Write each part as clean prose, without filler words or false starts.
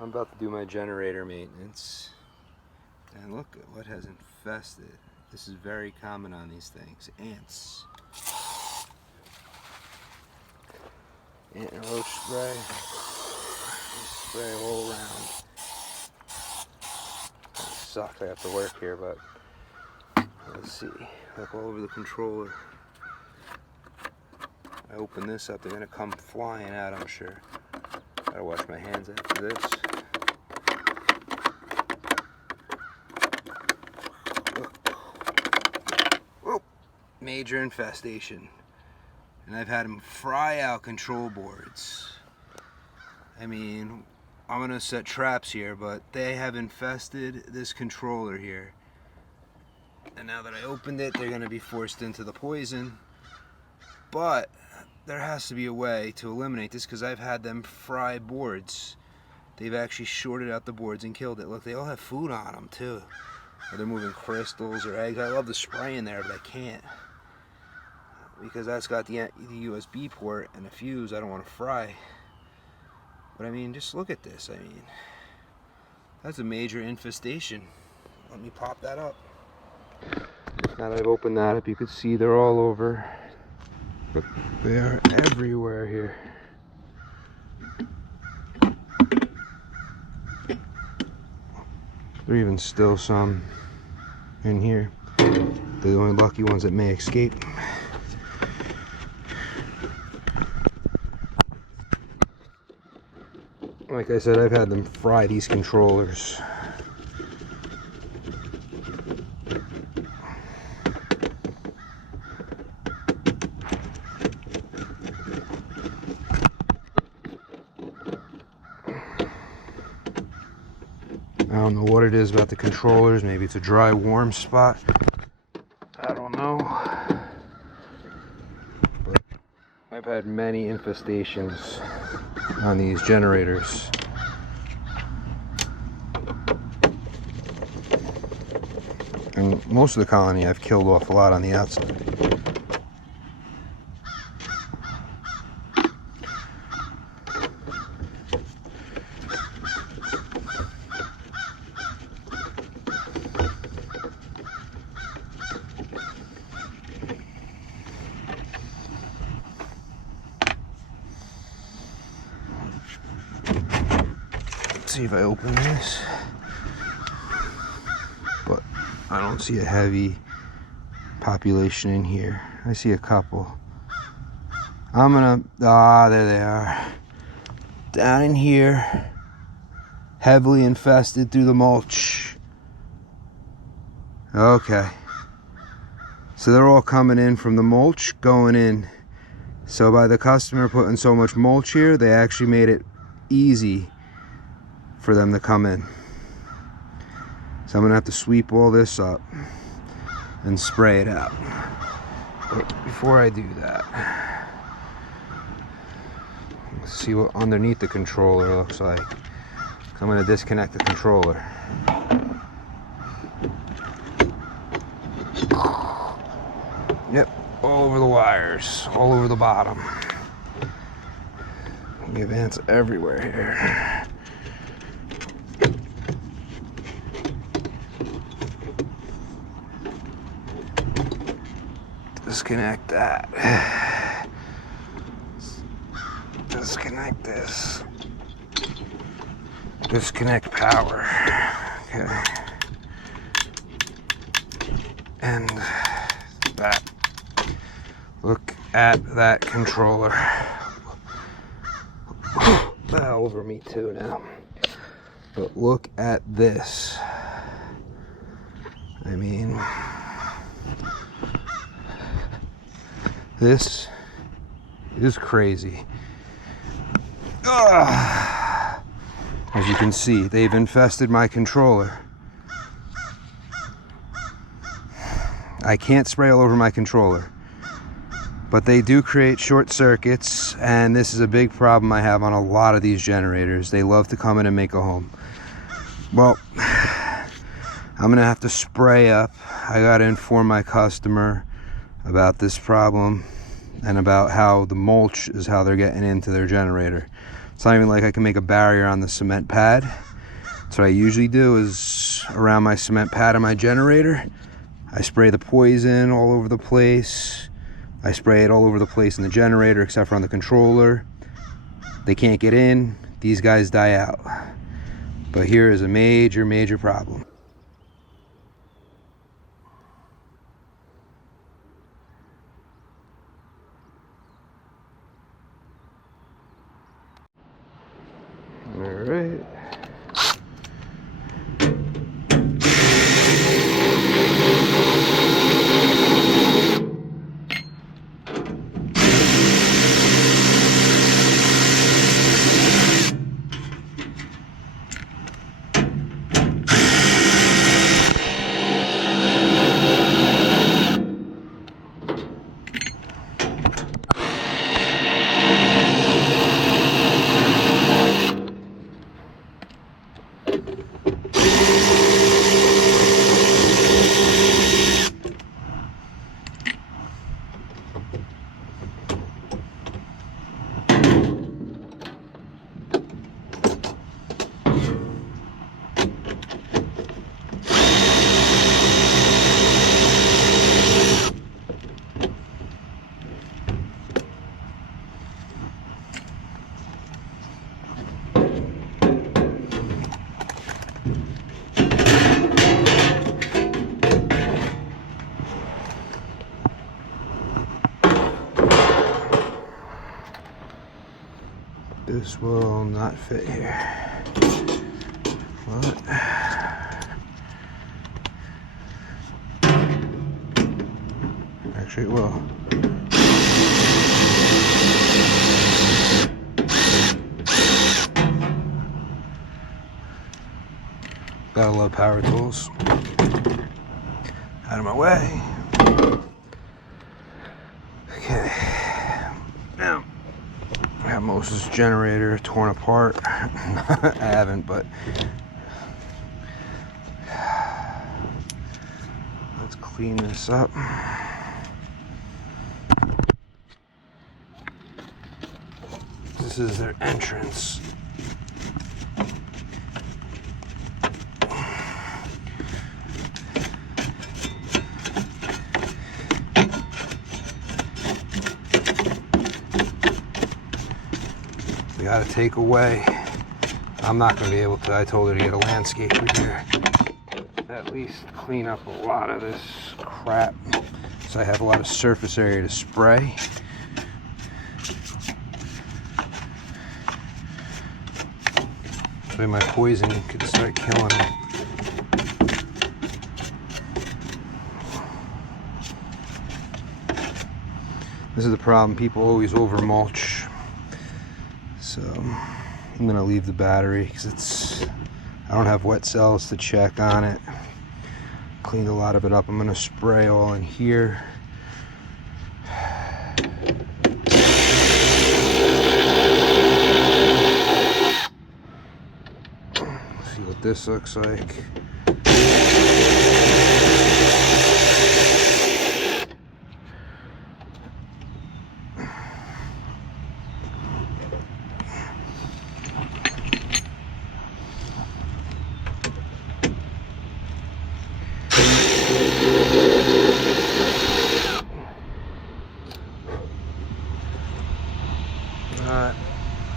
I'm about to do my generator maintenance, and look at what has infested. This is very common on these things. Ants. Ant and roach spray. Spray all around. It sucks I have to work here, but let's see. Look all over the controller. I open this up, they're gonna come flying out, I'm sure. Gotta wash my hands after this. Oh, major infestation. And I've had them fry out control boards. I mean, I'm gonna set traps here, but they have infested this controller here. And now that I opened it, they're gonna be forced into the poison. But there has to be a way to eliminate this because I've had them fry boards. They've actually shorted out the boards and killed it. Look, they all have food on them too. Or they're moving crystals or eggs. I love the spray in there, but I can't. Because that's got the USB port and a fuse I don't want to fry. But I mean, just look at this. I mean, that's a major infestation. Let me pop that up. Now that I've opened that up, you can see they're all over. But they are everywhere here. There are even still some in here. They're the only lucky ones that may escape. Like I said, I've had them fry these controllers. I don't know what it is about the controllers. Maybe it's a dry, warm spot. I don't know. But I've had many infestations on these generators. And most of the colony I've killed off a lot on the outside. Let's see if I open this. But I don't see a heavy population in here. I see a couple. I'm gonna, there they are. Down in here, heavily infested through the mulch. Okay. So they're all coming in from the mulch, going in. So by the customer putting so much mulch here, they actually made it easy for them to come in. So I'm gonna have to sweep all this up and spray it out. But before I do that, let's see what underneath the controller looks like. So I'm gonna disconnect the controller. Yep, all over the wires, all over the bottom. We have ants everywhere here. Disconnect that. Disconnect this. Disconnect power. Okay. And that. Look at that controller. Over me too now. But look at this. I mean, this is crazy. As you can see, they've infested my controller. I can't spray all over my controller, but they do create short circuits, and this is a big problem I have on a lot of these generators. They love to come in and make a home. Well, I'm gonna have to spray up. I gotta inform my customer about this problem and about how the mulch is how they're getting into their generator. It's not even like I can make a barrier on the cement pad. So what I usually do is around my cement pad on my generator, I spray the poison all over the place. I spray it all over the place in the generator except for on the controller. They can't get in, these guys die out. But here is a major problem. All right. This will not fit here. What? Actually, it will. Gotta love power tools. Out of my way. Okay. Now, I have most of this generator torn apart. I haven't, but let's clean this up. This is their entrance. We gotta take away. I'm not gonna be able to. I told her to get a landscaper here. At least clean up a lot of this crap. So I have a lot of surface area to spray. So my poison could start killing them. This is the problem. People always over mulch. So I'm gonna leave the battery because I don't have wet cells to check on it. Cleaned a lot of it up. I'm gonna spray all in here. See what this looks like.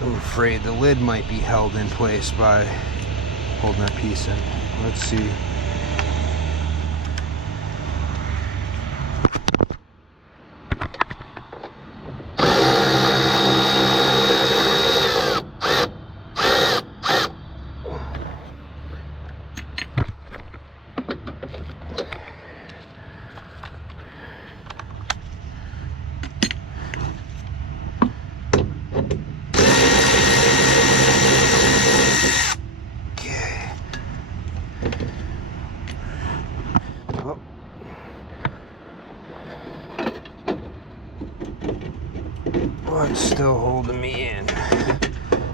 I'm afraid the lid might be held in place by holding that piece in. Let's see. It's still holding me in.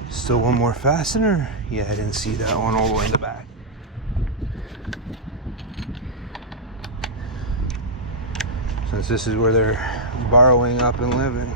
Still one more fastener? Yeah, I didn't see that one all the way in the back. Since this is where they're borrowing up and living.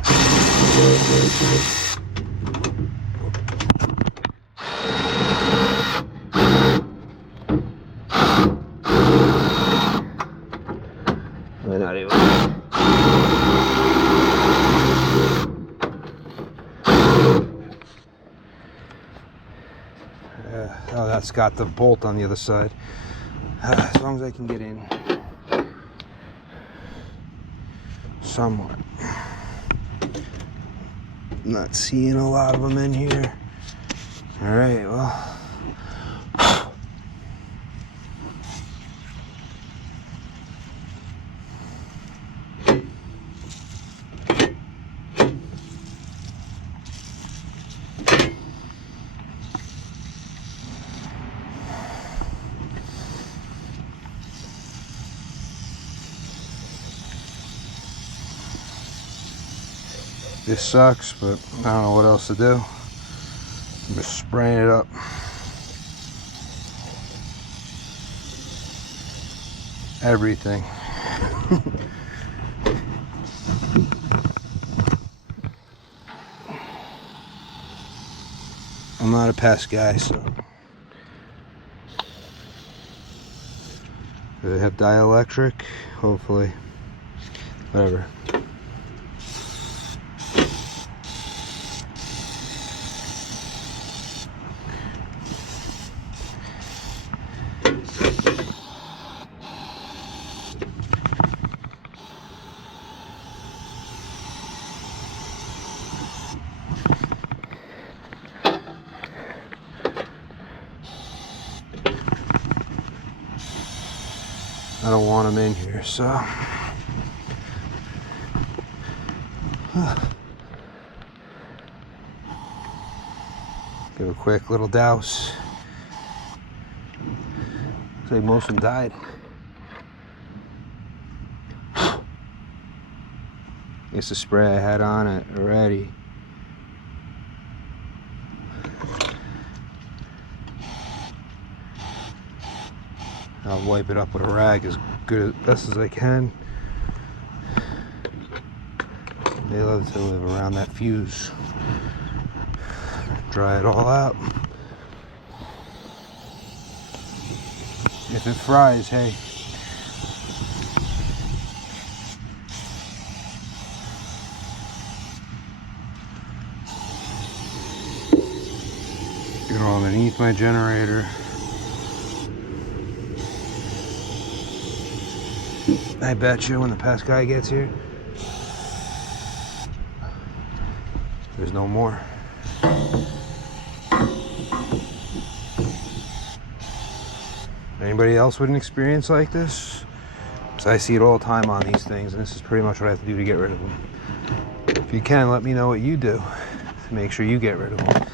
Oh, that's got the bolt on the other side. As long as I can get in somewhat. Not seeing a lot of them in here. All right, well. This sucks, but I don't know what else to do. I'm just spraying it up. Everything. I'm not a pest guy, so. Do they have dielectric? Hopefully. Whatever. I don't want them in here, so. Give a quick little douse. Looks like most of them died. It's the spray I had on it already. I'll wipe it up with a rag as good as best as I can. They love to live around that fuse. Dry it all out. If it fries, hey. Get all underneath my generator. I bet you when the pest guy gets here, there's no more. Anybody else with an experience like this? Because I see it all the time on these things, and this is pretty much what I have to do to get rid of them. If you can, let me know what you do to make sure you get rid of them.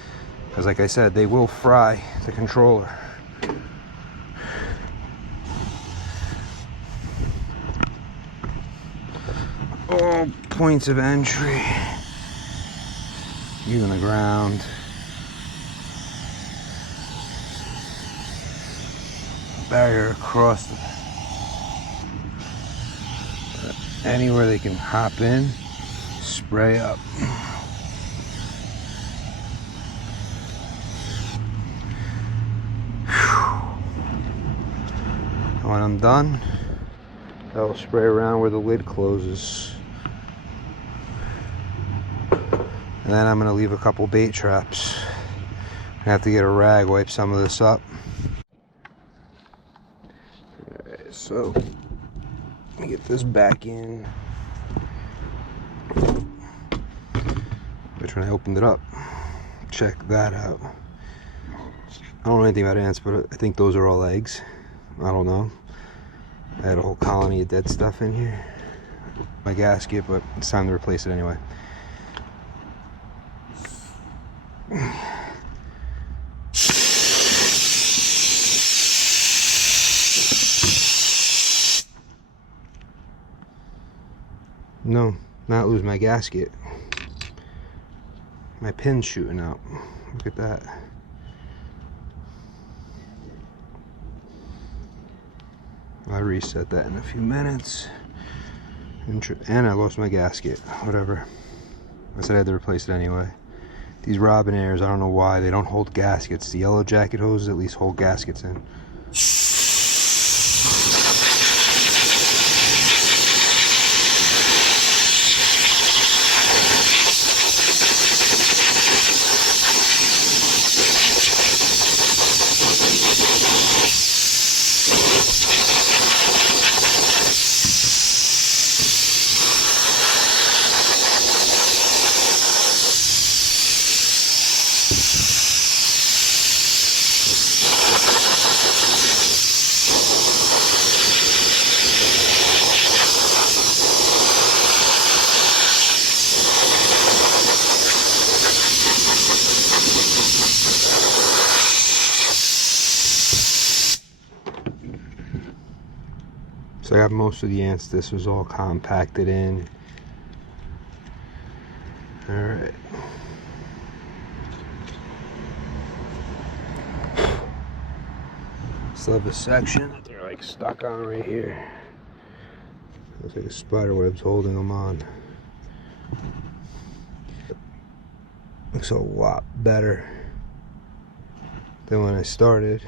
Because like I said, they will fry the controller. All points of entry. Even the ground. Barrier across the, anywhere they can hop in, spray up. When I'm done, I'll spray around where the lid closes. And then I'm gonna leave a couple bait traps. I have to get a rag, wipe some of this up. Alright, so let me get this back in. Which when I opened it up, check that out. I don't know anything about ants, but I think those are all eggs. I don't know. I had a whole colony of dead stuff in here. My gasket, but it's time to replace it anyway. No, not lose my gasket. My pin's shooting out. Look at that. I'll reset that in a few minutes. And I lost my gasket. Whatever. I said I had to replace it anyway. These Robin Airs, I don't know why they don't hold gaskets. The yellow jacket hoses at least hold gaskets in. So I got most of the ants. This was all compacted in. All right. Still have a section that they're like stuck on right here. Looks like a spider web's holding them on. Looks a lot better than when I started.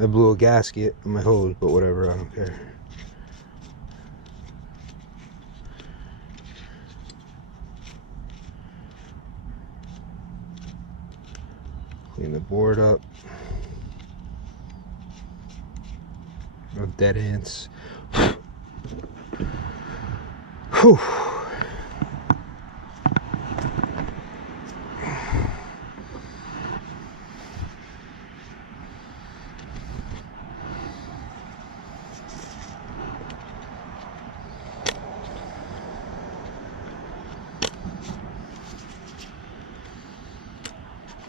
I blew a gasket on my hose, but whatever, I don't care. Clean the board up. No dead ants. Whew.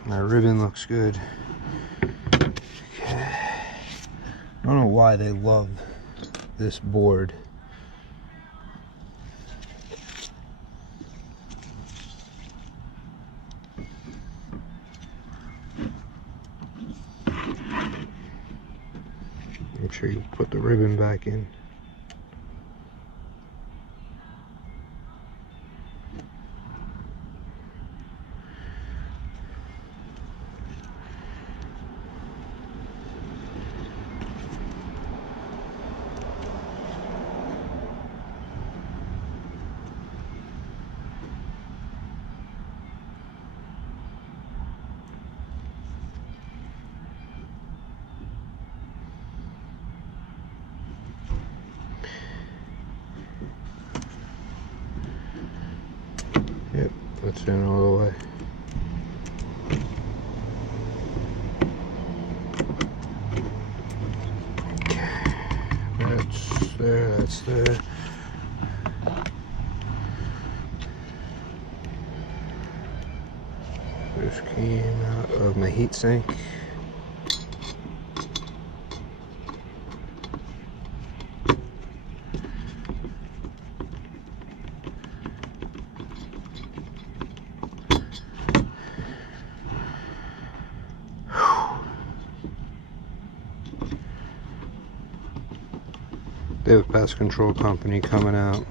My ribbon looks good. Okay. I don't know why they love this board. Make sure you put the ribbon back in. Yep, that's in all the way. That's there, that's there. This came out of my heat sink. They have a pest control company coming out.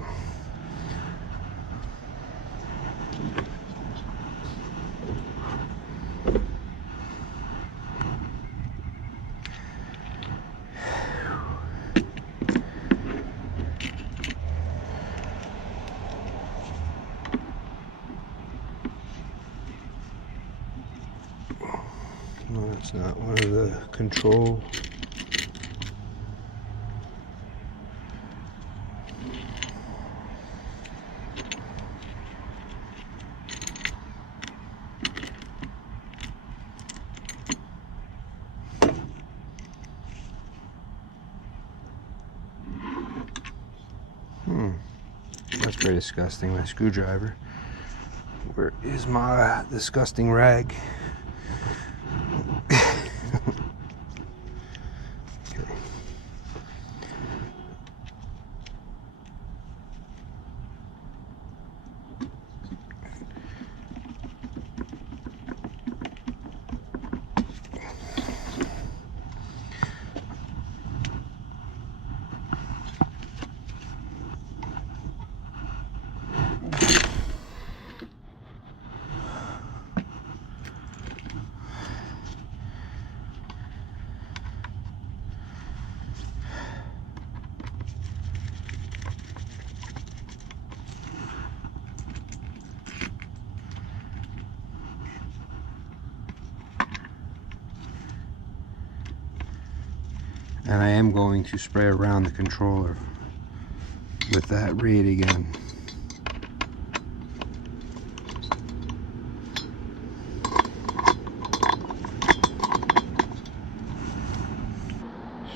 No, that's not one of the control. That's very disgusting. My screwdriver. Where is my disgusting rag? Okay. And I am going to spray around the controller with that reed again.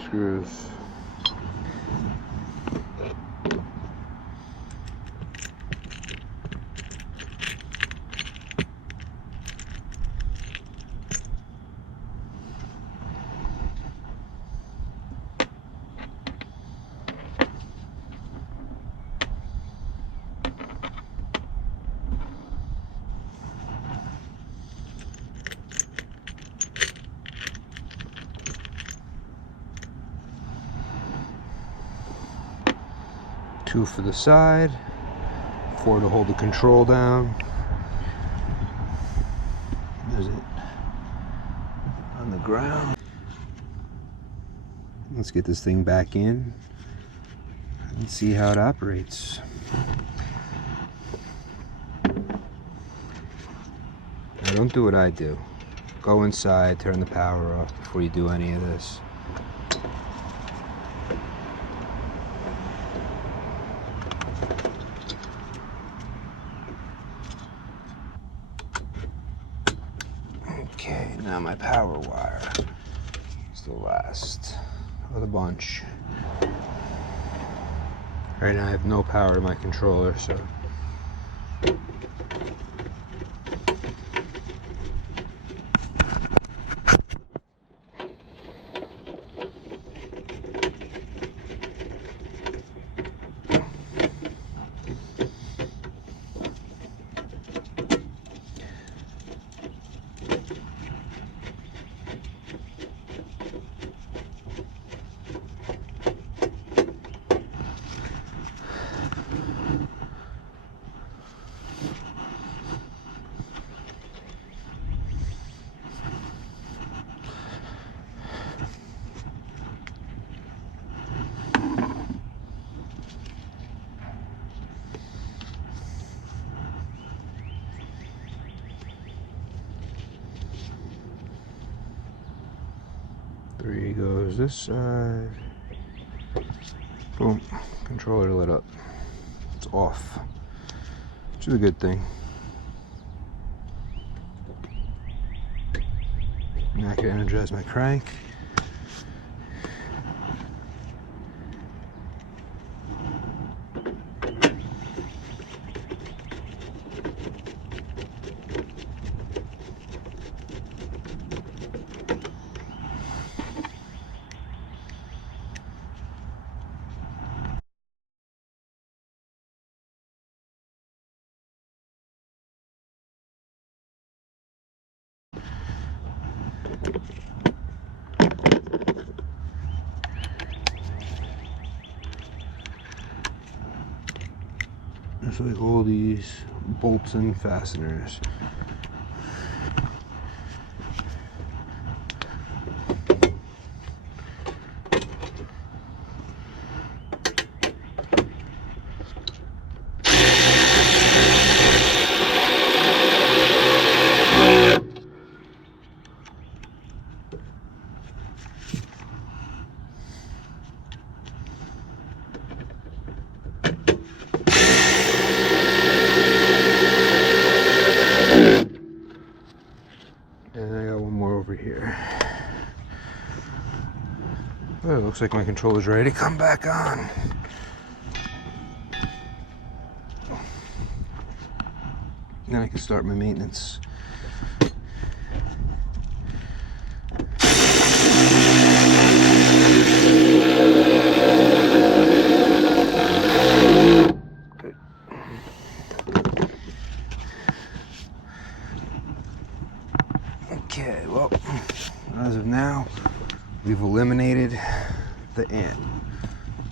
Screws. 2 for the side, 4 to hold the control down. There's it on the ground. Let's get this thing back in and see how it operates. Now, don't do what I do. Go inside, turn the power off before you do any of this. Okay, now my power wire is the last of the bunch. Right now I have no power to my controller, so three goes this side. Boom. Controller lit up. It's off, which is a good thing. Now I can energize my crank. It's like all these bolts and fasteners. And I got one more over here. Well, it looks like my controller's ready to come back on. Then I can start my maintenance. Okay, well, as of now, we've eliminated the ant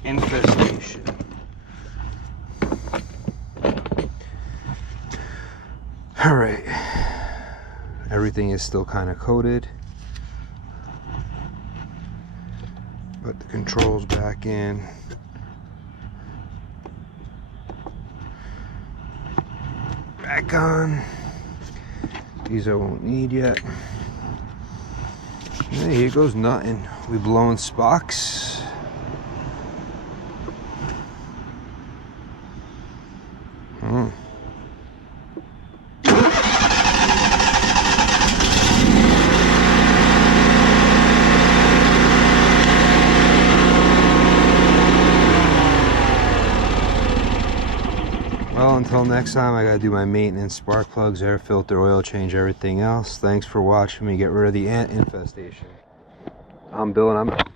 infestation. All right, everything is still kind of coated, but the control's back in. Back on. These I won't need yet. Hey, here goes nothing. We blowing sparks. Well, until next time, I gotta do my maintenance, spark plugs, air filter, oil change, everything else. Thanks for watching me get rid of the ant infestation. I'm Bill and I'm out.